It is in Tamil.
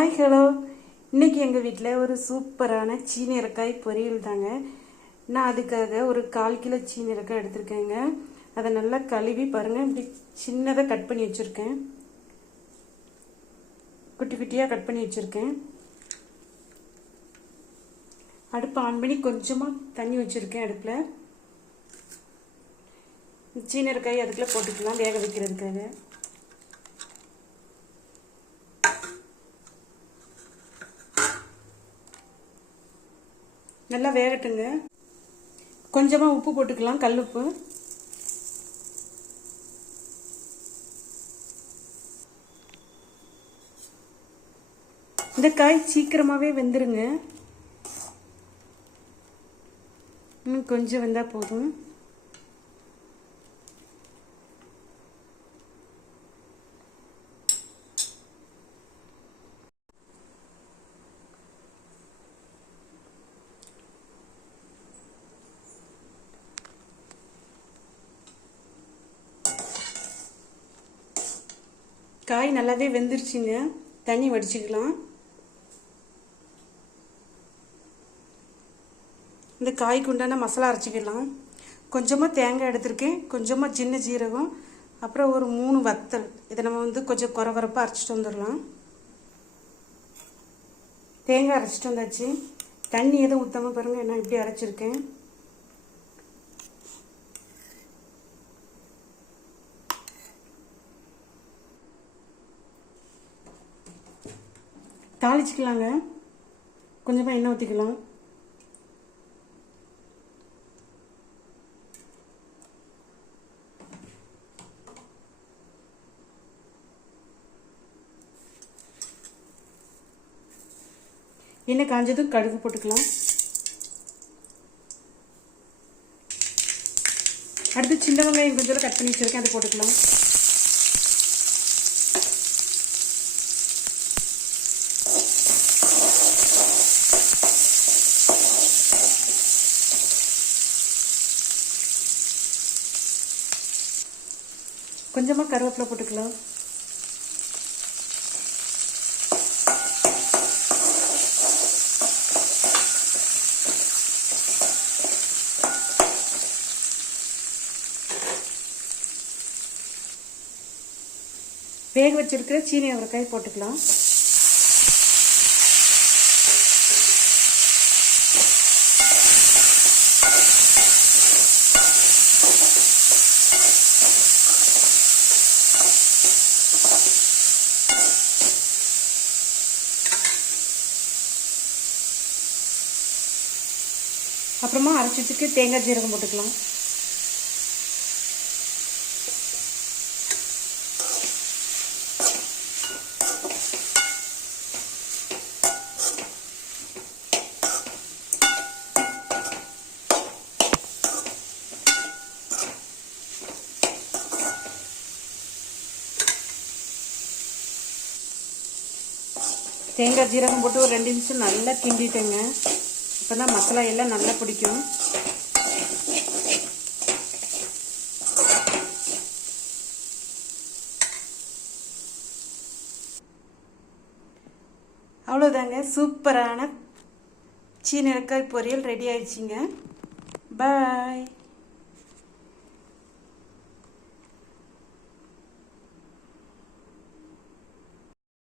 Hi hello. இன்றைக்கி எங்கள் வீட்டில் ஒரு சூப்பரான சீனியரக்காய் பொரியல் தாங்க. நான் அதுக்காக ஒரு கால் கிலோ சீனியரக்காய் எடுத்திருக்கேங்க. அதை நல்லா கழுவி பாருங்கள் இப்படி சின்னதாக கட் பண்ணி வச்சுருக்கேன். குட்டி குட்டியாக கட் பண்ணி வச்சுருக்கேன். அடுப்பு ஆன் பண்ணி கொஞ்சமாக தண்ணி வச்சுருக்கேன் அடுப்பில். சீனியரக்காய் அதுக்குள்ளே போட்டுக்கலாம் வேக வைக்கிறதுக்காக. நல்லா வேகட்டுங்க. கொஞ்சமாக உப்பு போட்டுக்கலாம் கல் உப்பு இந்த காய் சீக்கிரமாகவே வெந்துருங்க. இன்னும் கொஞ்சம் வெந்தால் போதும். காய் நல்லாவே வெந்துருச்சுங்க. தண்ணி வடிச்சுக்கலாம். இந்த காய்க்கு உண்டான மசாலா அரைச்சிக்கலாம். கொஞ்சமாக தேங்காய் எடுத்திருக்கேன். கொஞ்சமாக சின்ன ஜீரகம் அப்புறம் ஒரு மூணு வத்தல். இதை நம்ம வந்து கொஞ்சம் குறை குறைப்பாக அரைச்சிட்டு வந்துடலாம். தேங்காய் அரைச்சிட்டு வந்தாச்சு. தண்ணி எதுவும் ஊற்றாமல் பாருங்கள் நான் இப்படி அரைச்சிருக்கேன். தாளிச்சிக்கலாங்க. கொஞ்சமாக எண்ணெய் ஊற்றிக்கலாம் எண்ணெய் காஞ்சதும் கடுகு போட்டுக்கலாம். அடுத்து சின்ன வெங்காயம் கொஞ்சம் கட் பண்ணி வச்சுருக்கேன் அதை போட்டுக்கலாம். கொஞ்சமாக கருவேப்பிலை போட்டுக்கலாம். வேக வச்சிருக்கிற சீனி அவரைக்காய் போட்டுக்கலாம். அப்புறமா அரைச்சதுக்கு தேங்காய் ஜீரகம் போட்டுக்கலாம். தேங்காய் ஜீரகம் போட்டு ஒரு ரெண்டு நிமிஷம் நல்லா கிண்டிட்டேங்க. அப்போ தான் மசாலா எல்லாம் நல்லா பிடிக்கும். அவ்வளோதாங்க சூப்பரான சீனக்காய் பொரியல் ரெடி ஆயிடுச்சிங்க. பாய்